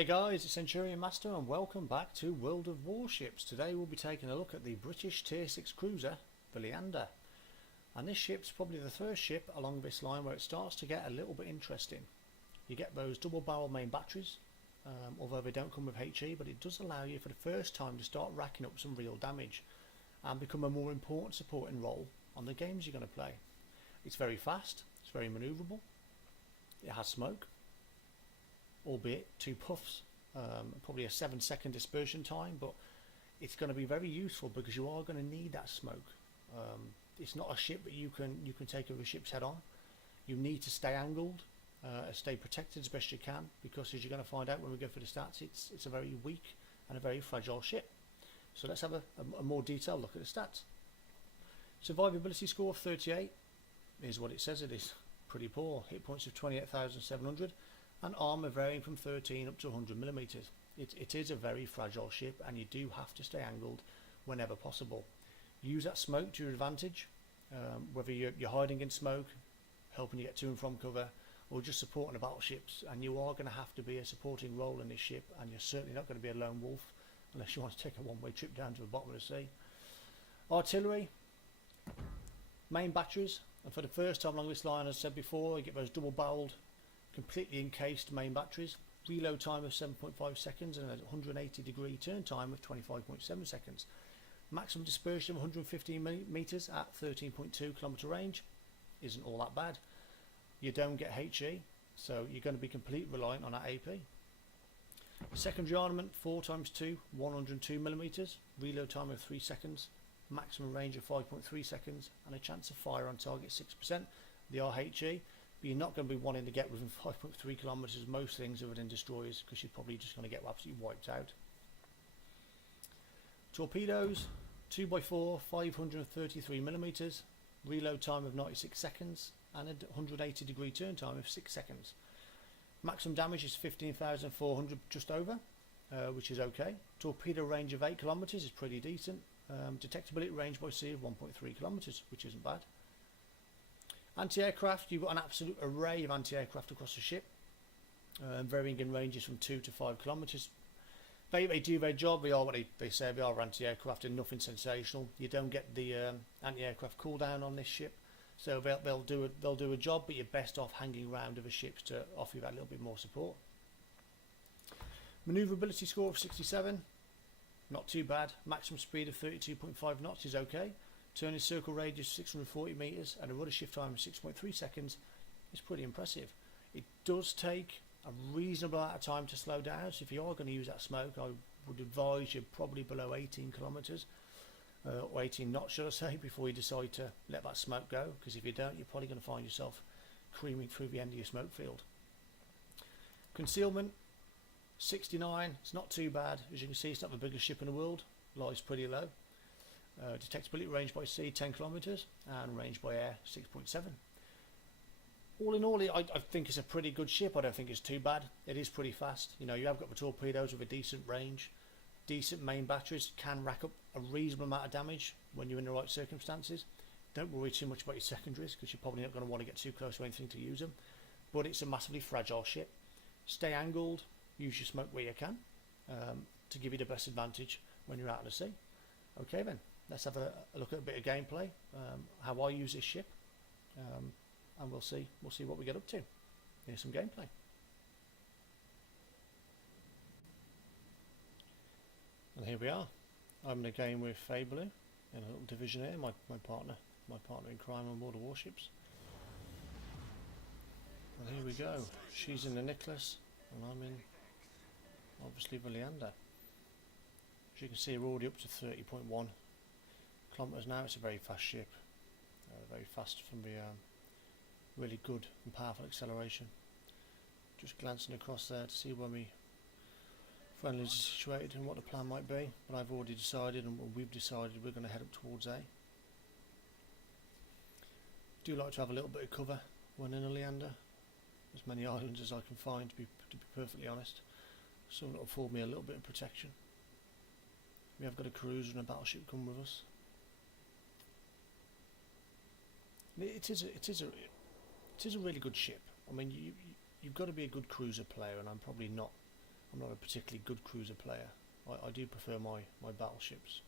Hey guys, it's Centurion Master and welcome back to World of Warships. Today we'll be taking a look at the British Tier 6 cruiser, the Leander. And this ship's probably the first ship along this line where it starts to get a little bit interesting. You get those double barrel main batteries, although they don't come with HE, but it does allow you for the first time to start racking up some real damage and become a more important supporting role on the games you're going to play. It's very fast, it's very manoeuvrable, it has smoke, albeit two puffs, probably a 7-second dispersion time, but it's going to be very useful because you are going to need that smoke. It's not a ship that you can take over a ship's head on. You need to stay angled, stay protected as best you can, because as you're going to find out when we go through the stats, it's a very weak and a very fragile ship. So let's have a more detailed look at the stats. Survivability score of 38 is what it says it is. Pretty poor. Hit points of 28,700 and armour varying from 13 up to 100mm. It is a very fragile ship and you do have to stay angled whenever possible. Use that smoke to your advantage, whether you're hiding in smoke, helping you get to and from cover, or just supporting the battleships, and you are going to have to be a supporting role in this ship, and you're certainly not going to be a lone wolf unless you want to take a one-way trip down to the bottom of the sea. Artillery, main batteries, and for the first time along this line, as I said before, you get those double-barreled, completely encased main batteries. Reload time of 7.5 seconds and a 180-degree turn time of 25.7 seconds. Maximum dispersion of 115 meters at 13.2 kilometer range isn't all that bad. You don't get HE, so you're going to be completely reliant on that AP. Secondary armament 4x2, 102mm, reload time of 3 seconds, maximum range of 5.3 seconds, and a chance of fire on target 6%. They are HE, but you're not going to be wanting to get within 5.3 kilometers of most things other than destroyers, because you're probably just going to get absolutely wiped out. Torpedoes 2x4, 533mm, reload time of 96 seconds, and a 180-degree turn time of 6 seconds. Maximum damage is 15,400, just over, which is okay. Torpedo range of 8 kilometers is pretty decent. Detectability range by sea of 1.3 kilometers, which isn't bad. Anti-aircraft, you've got an absolute array of anti-aircraft across the ship, varying in ranges from 2 to 5 kilometers. They do their job. They are what they say they are, anti-aircraft, and nothing sensational. You don't get the anti-aircraft cooldown on this ship, so they'll do a job, but you're best off hanging around other ships to offer you that little bit more support. Manoeuvrability score of 67, not too bad. Maximum speed of 32.5 knots is okay. Turning circle radius 640 meters and a rudder shift time of 6.3 seconds is pretty impressive. It does take a reasonable amount of time to slow down, so if you are going to use that smoke, I would advise you probably below 18 kilometers, or 18 knots should I say, before you decide to let that smoke go, because if you don't, you're probably going to find yourself creaming through the end of your smoke field. Concealment 69, it's not too bad. As you can see, it's not the biggest ship in the world, lies pretty low. Detectability range by sea 10 kilometers and range by air 6.7. All in all, I think it's a pretty good ship. I don't think it's too bad. It is pretty fast. You know, you have got the torpedoes with a decent range, decent main batteries, can rack up a reasonable amount of damage when you're in the right circumstances. Don't worry too much about your secondaries, because you're probably not going to want to get too close to anything to use them. But it's a massively fragile ship. Stay angled, use your smoke where you can, to give you the best advantage when you're out at the sea. Okay then, let's have a look at a bit of gameplay, how I use this ship. And we'll see what we get up to. Here's some gameplay. And here we are. I'm in a game with Fablu in a little division here, my partner in crime on board of warships. And here we go. She's in the Nicholas and I'm in obviously the Leander. As you can see, we're already up to 30.1 kilometers now. It's a very fast ship, very fast from the really good and powerful acceleration. Just glancing across there to see where my friendlies are situated and what the plan might be, but I've already decided, and we've decided, we're going to head up towards A. Do like to have a little bit of cover when in a Leander, as many islands as I can find, to be perfectly honest. Something that will afford me a little bit of protection. We have got a cruiser and a battleship come with us. It is a really good ship. I mean, you've got to be a good cruiser player, and I'm probably not I'm not a particularly good cruiser player. I do prefer my battleships.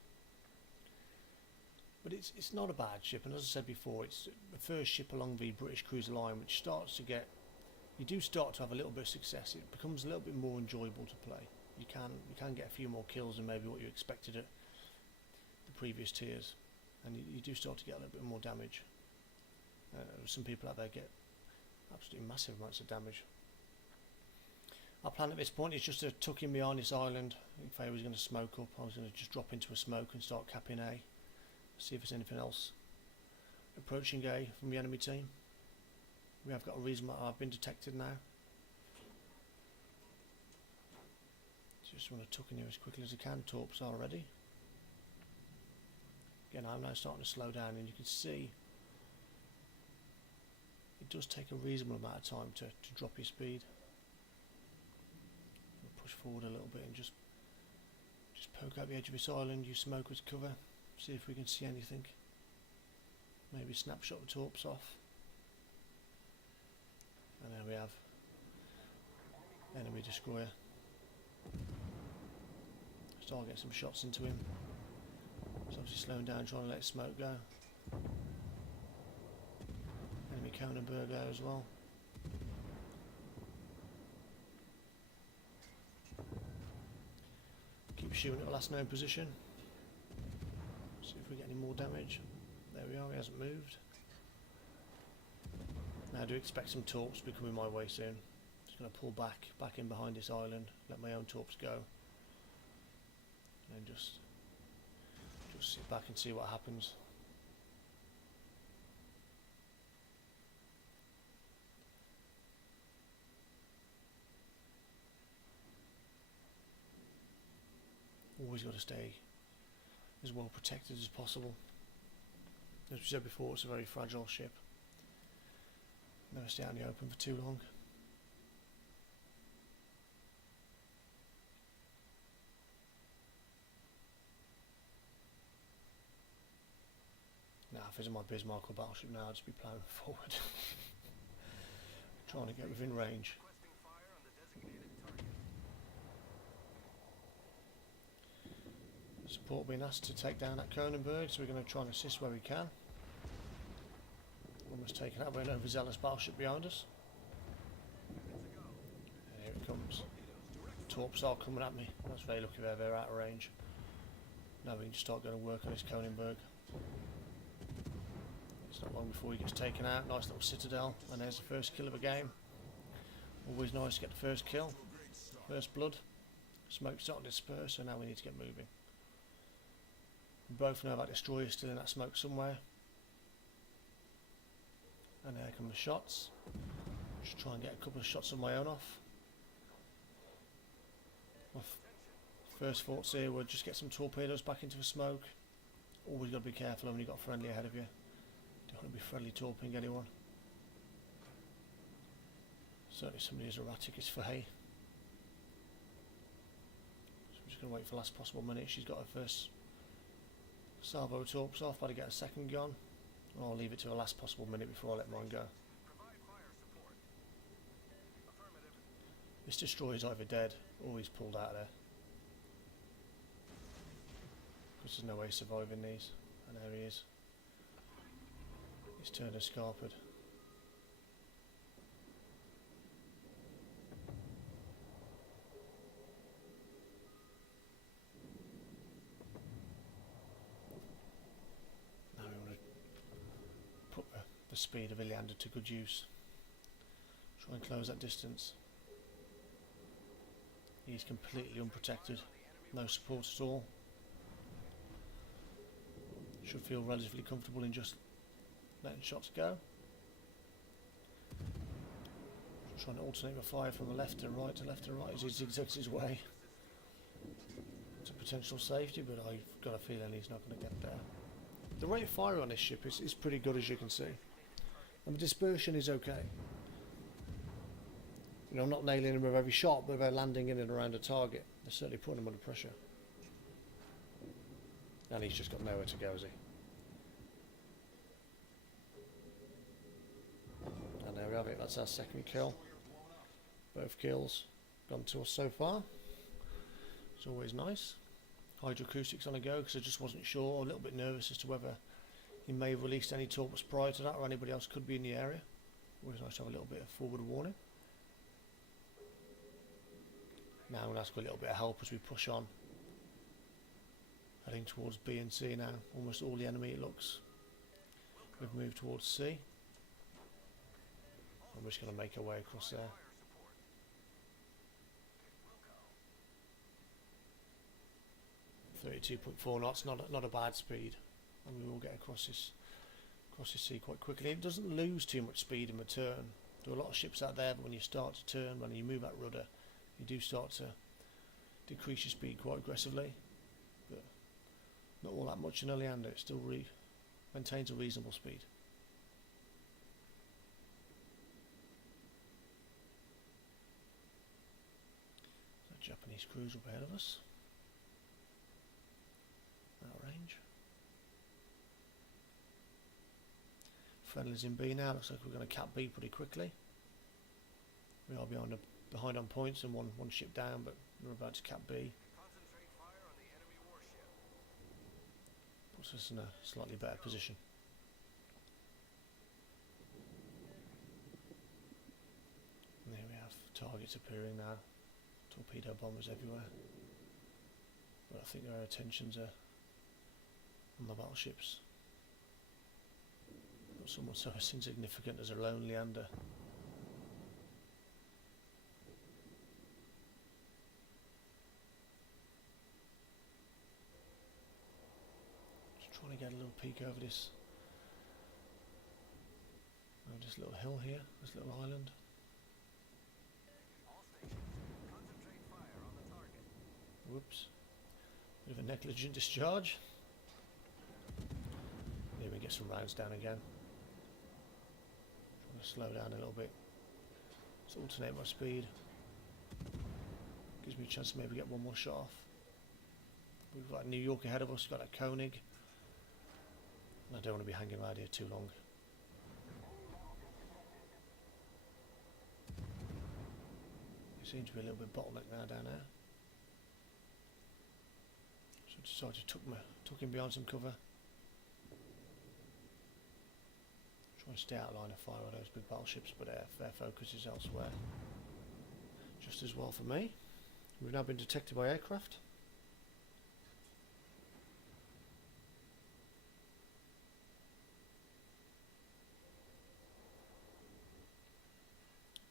But it's not a bad ship, and as I said before, it's the first ship along the British cruiser line which starts to get, you do start to have a little bit of success. It becomes a little bit more enjoyable to play. You can get a few more kills than maybe what you expected at the previous tiers, and you do start to get a little bit more damage. Some people out there get absolutely massive amounts of damage. Our plan at this point is just to tuck in behind this island. If I was going to smoke up, I was going to just drop into a smoke and start capping A. See if there's anything else approaching A from the enemy team. We have got a reason why I've been detected now. Just want to tuck in here as quickly as I can. Torps are ready. Again, I'm now starting to slow down, and you can see it does take a reasonable amount of time to drop your speed. Push forward a little bit and just poke out the edge of this island, use smoke as cover, see if we can see anything. Maybe snapshot the torps off. And there we have enemy destroyer. Start getting some shots into him. He's obviously slowing down, trying to let smoke go. Enemy Kronenberg there as well. Keep shooting at the last known position. See if we get any more damage. There we are, he hasn't moved. Now I do expect some torps to be coming my way soon. Just going to pull back in behind this island, let my own torps go, and just sit back and see what happens. Always got to stay as well protected as possible. As we said before, it's a very fragile ship. Never stay out in the open for too long. Now, if it's my Bismarck or battleship now, I'd just be ploughing forward. Trying to get within range. Support being asked to take down that Kronenberg, so we're going to try and assist where we can. Almost taken out by an overzealous battleship behind us. Here it comes. Torps are coming at me. That's very lucky there, they're out of range. Now we can just start going to work on this Kronenberg. It's not long before he gets taken out. Nice little citadel, and there's the first kill of the game. Always nice to get the first kill. First blood. Smoke's starting to disperse, so now we need to get moving. We both know that destroyer is still in that smoke somewhere. And there come the shots. Just try and get a couple of shots of my own off. My first thoughts here were just get some torpedoes back into the smoke. Always got to be careful when you've got friendly ahead of you. Don't want to be friendly torping anyone. Certainly somebody as erratic as Faye. So I'm just going to wait for the last possible minute. She's got her first salvo torps off, better get a second gun. I'll leave it to the last possible minute before I let mine go. This destroyer's either dead or he's pulled out of there. Because there's no way of surviving these. And there he is. He's turned escarped. The speed of Leander to good use. Try and close that distance. He's completely unprotected, no support at all. Should feel relatively comfortable in just letting shots go. Trying to alternate the fire from the left to right to left to right as he zigzags his way to potential safety, but I've got a feeling he's not going to get there. The rate of fire on this ship is pretty good, as you can see. And the dispersion is okay. You know, I'm not nailing them with every shot, but they're landing in and around a target. They're certainly putting them under pressure. And he's just got nowhere to go, has he? And there we have it, that's our second kill. Both kills. gone to us so far. It's always nice. Hydroacoustics on a go because I just wasn't sure, a little bit nervous as to whether he may have released any torps prior to that or anybody else could be in the area. Always nice to have a little bit of forward warning. Now I'm going to ask for a little bit of help as we push on. Heading towards B and C now. Almost all the enemy it looks. We've moved towards C. I'm just going to make our way across there. 32.4 knots, not a bad speed, and we will get across this sea quite quickly. It doesn't lose too much speed in return. There are a lot of ships out there, but when you start to turn, when you move that rudder, you do start to decrease your speed quite aggressively. But not all that much in a Leander. It still maintains a reasonable speed. That Japanese cruiser up ahead of us. Out range. Friendly's in B now. Looks like we're going to cap B pretty quickly. We are behind on points and one ship down, but we're about to cap B. Concentrate fire on the enemy warship. Puts us in a slightly better position. And there we have targets appearing now. Torpedo bombers everywhere. But I think their attentions are on the battleships. Not someone so insignificant as a lone Leander. Just trying to get a little peek over this little hill here, this little island. All stations, concentrate fire on the target. Whoops. Bit of a negligent discharge. Here we get some rounds down again. Trying to slow down a little bit. Let's alternate my speed. Gives me a chance to maybe get one more shot off. We've got New York ahead of us, we've got a Koenig. And I don't want to be hanging around here too long. It seems to be a little bit bottleneck now down there. So I decided to tuck him behind some cover. Try and stay out of line of fire on those big battleships, but their focus is elsewhere. Just as well for me. We've now been detected by aircraft.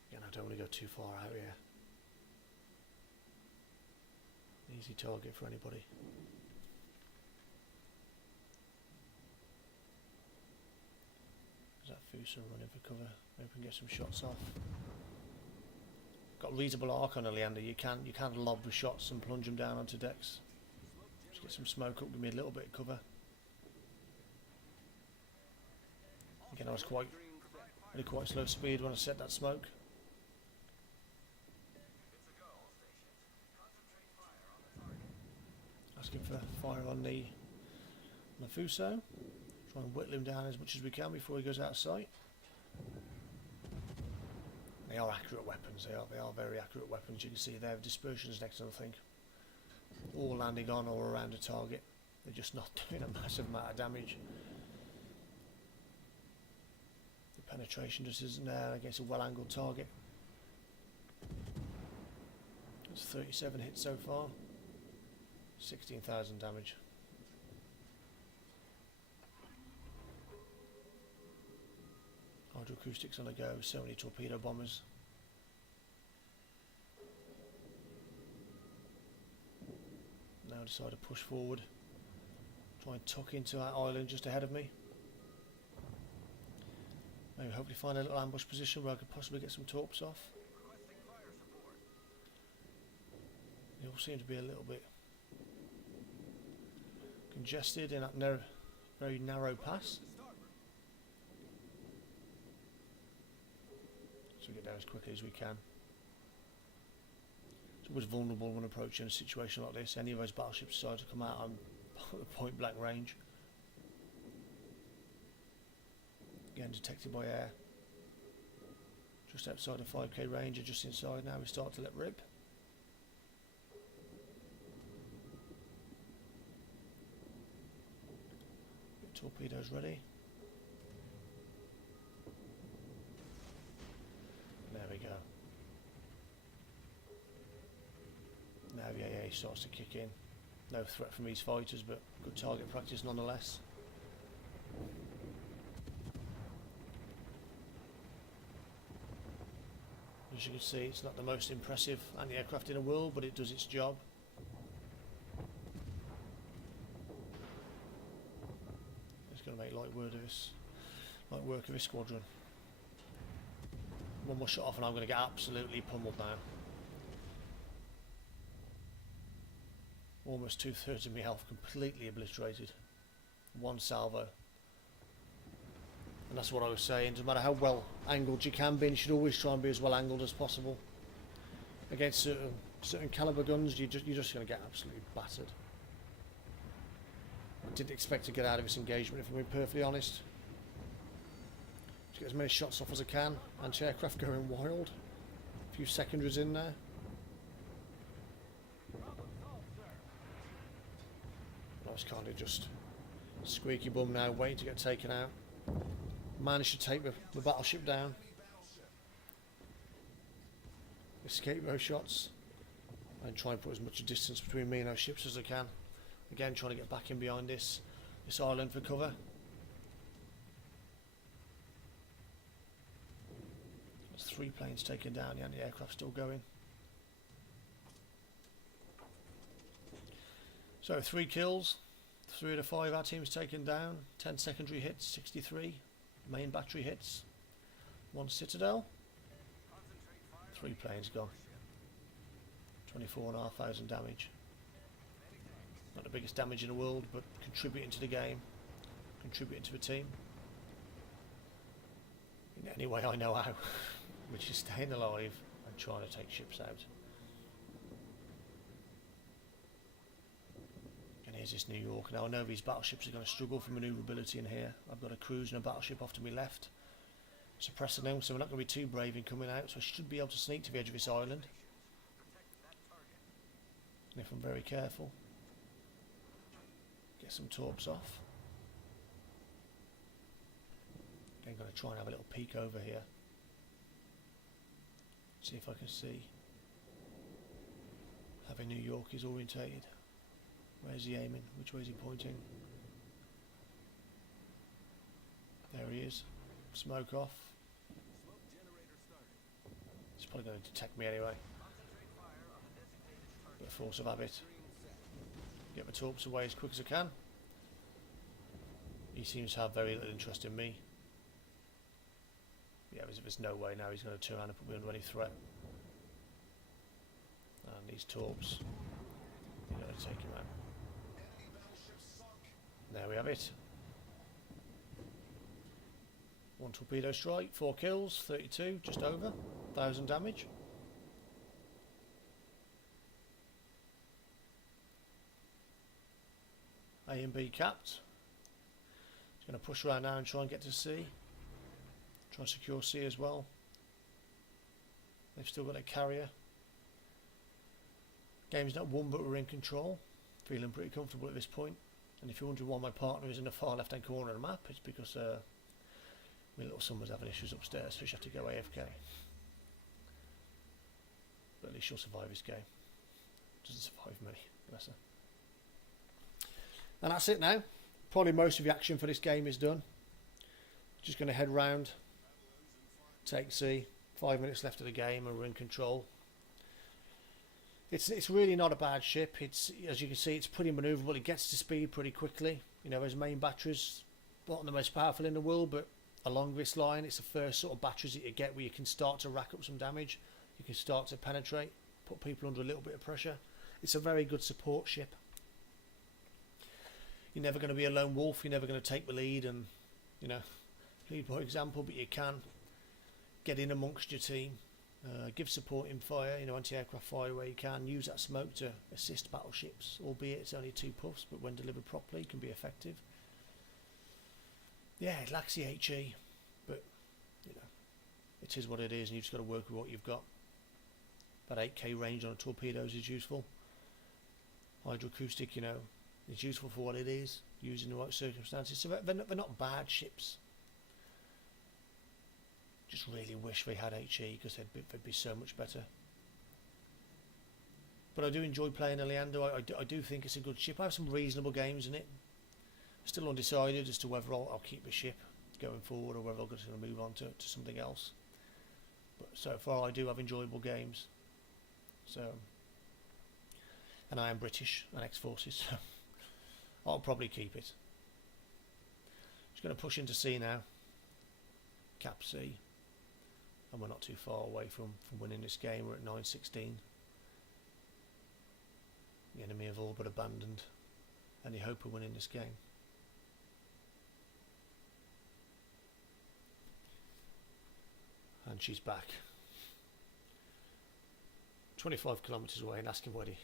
Again, I don't want to go too far out here. Easy target for anybody. There's that Fuso running for cover. Maybe we can get some shots off. Got reasonable arc on a Leander. You can lob the shots and plunge them down onto decks. Just get some smoke up, give me a little bit of cover. Again, I was really quite slow speed when I set that smoke. Asking for fire on the Fuso. Try and whittle him down as much as we can before he goes out of sight. They are accurate weapons. They are very accurate weapons. You can see their dispersion is next to nothing. All landing on or around a target. They're just not doing a massive amount of damage. The penetration just isn't there against a well-angled target. It's 37 hits so far. 16,000 damage. Hydroacoustics on the go, so many torpedo bombers. Now decide to push forward. Try and tuck into that island just ahead of me. Maybe hopefully find a little ambush position where I could possibly get some torps off. Requesting fire support. They all seem to be a little bit congested in that very narrow pass. So we get down as quickly as we can. It's always vulnerable when approaching a situation like this. Any of those battleships decide to come out on point blank range. Again, detected by air. Just outside of 5k range, or just inside now, we start to let rip. Torpedoes ready. There we go. Now the AA starts to kick in. No threat from these fighters, but good target practice nonetheless. As you can see, it's not the most impressive anti-aircraft in the world, but it does its job. It's going to make light work of this squadron. One more shot off and I'm going to get absolutely pummeled now. Almost 2/3 of my health completely obliterated. One salvo. And that's what I was saying, no matter how well angled you can be, you should always try and be as well angled as possible. Against certain caliber guns, you're just going to get absolutely battered. I didn't expect to get out of this engagement, if I'm being perfectly honest. Just get as many shots off as I can. Anti-aircraft going wild. A few secondaries in there. I was kind of just squeaky bum now, waiting to get taken out. Managed to take the battleship down. Escape those shots. And try and put as much distance between me and those ships as I can. Again, trying to get back in behind this island for cover. There's 3 planes taken down, the anti-aircraft still going. So 3 kills, 3 out of 5 our team's taken down, 10 secondary hits, 63 main battery hits, 1 citadel, 3 planes gone, 24,500 damage. Not the biggest damage in the world, but contributing to the game, contributing to the team in any way I know how, which is staying alive and trying to take ships out. And here's this New York. Now I know these battleships are going to struggle for manoeuvrability in here. I've got a cruiser and a battleship off to my left, suppressing them, so we're not going to be too brave in coming out, so I should be able to sneak to the edge of this island. And if I'm very careful, get some torps off. I'm going to try and have a little peek over here. See if I can see how the New York is orientated. Where's he aiming? Which way is he pointing? There he is. Smoke off. He's probably going to detect me anyway. But force of habit. Get my torps away as quick as I can. He seems to have very little interest in me. Yeah, there's no way now he's going to turn around and put me under any threat. And these torps, you're going to take him out. There we have it. 1 torpedo strike, 4 kills, 32, just over, 1,000 damage. A and B capped. He's going to push around now and try and get to C. Try and secure C as well. They've still got a carrier. Game's not won, but we're in control. Feeling pretty comfortable at this point. And if you're wondering why my partner is in the far left hand corner of the map, it's because my little son was having issues upstairs, so she had to go AFK. But at least she'll survive this game. Doesn't survive me, bless her. And that's it now. Probably most of the action for this game is done. Just going to head round, take C. 5 minutes left of the game and we're in control. It's really not a bad ship. It's, as you can see, it's pretty manoeuvrable. It gets to speed pretty quickly. You know, those main batteries aren't the most powerful in the world, but along this line, it's the first sort of batteries that you get where you can start to rack up some damage. You can start to penetrate, put people under a little bit of pressure. It's a very good support ship. You're never going to be a lone wolf. You're never going to take the lead and, you know, lead by example, but you can get in amongst your team. Give support in fire, you know, anti-aircraft fire where you can. Use that smoke to assist battleships, albeit it's only 2 puffs, but when delivered properly, it can be effective. Yeah, it lacks the HE, but, you know, it is what it is, and you've just got to work with what you've got. That 8k range on torpedoes is useful. Hydroacoustic, you know, It's useful for what it is, used in the right circumstances. So they're not bad ships. Just really wish they had HE because they'd be so much better. But I do enjoy playing a Leander. I do think it's a good ship. I have some reasonable games in it. Still undecided as to whether I'll keep the ship going forward or whether I'm going to move on to something else. But so far I do have enjoyable games. So, and I am British and ex-forces, so I'll probably keep it. Just going to push into sea now. Cap C. And we're not too far away from winning this game. We're at 916. The enemy have all but abandoned any hope of winning this game. And she's back. 25 kilometres away and asking where the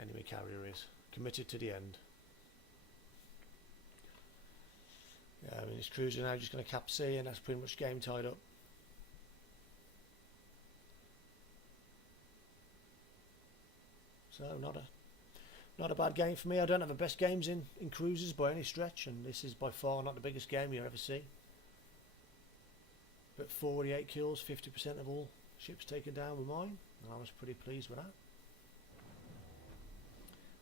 enemy carrier is. Committed to the end. Yeah, I mean, this cruiser now just going to cap C, and that's pretty much game tied up. So not a bad game for me. I don't have the best games in cruisers by any stretch, and this is by far not the biggest game you'll ever see. But 48 kills, 50% of all ships taken down were mine, and I was pretty pleased with that.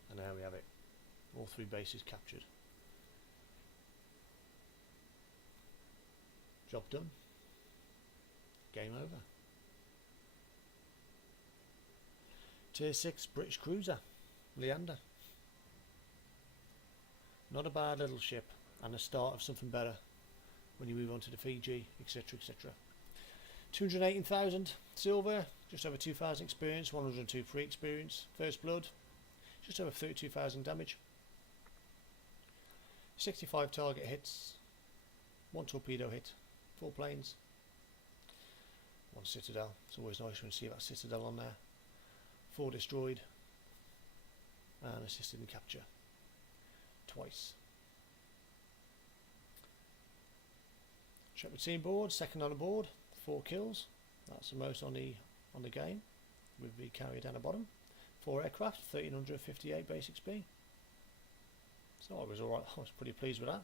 And there we have it. All 3 bases captured. Job done. Game over. Tier 6 British cruiser, Leander. Not a bad little ship, and the start of something better when you move on to the Fiji, etc, etc. 218,000 silver, just over 2,000 experience, 102 free experience. First blood, just over 32,000 damage. 65 target hits, 1 torpedo hit, 4 planes, 1 citadel. It's always nice when you see that citadel on there. 4 destroyed, and assisted in capture twice. Check the team board, second on the board, 4 kills. That's the most on the game, with the carrier down the bottom. 4 aircraft, 1358 base XP. So I was alright. I was pretty pleased with that.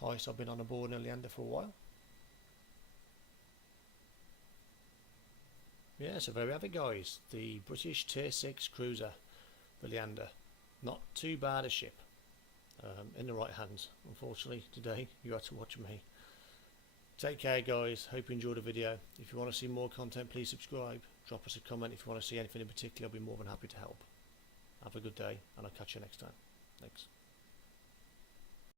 Highest I've been on the board in a Leander for a while. Yeah, so there we have it, guys. The British Tier 6 cruiser, the Leander. Not too bad a ship. In the right hands. Unfortunately, today you had to watch me. Take care, guys. Hope you enjoyed the video. If you want to see more content, please subscribe. Drop us a comment if you want to see anything in particular. I'll be more than happy to help. Have a good day, and I'll catch you next time. Thanks.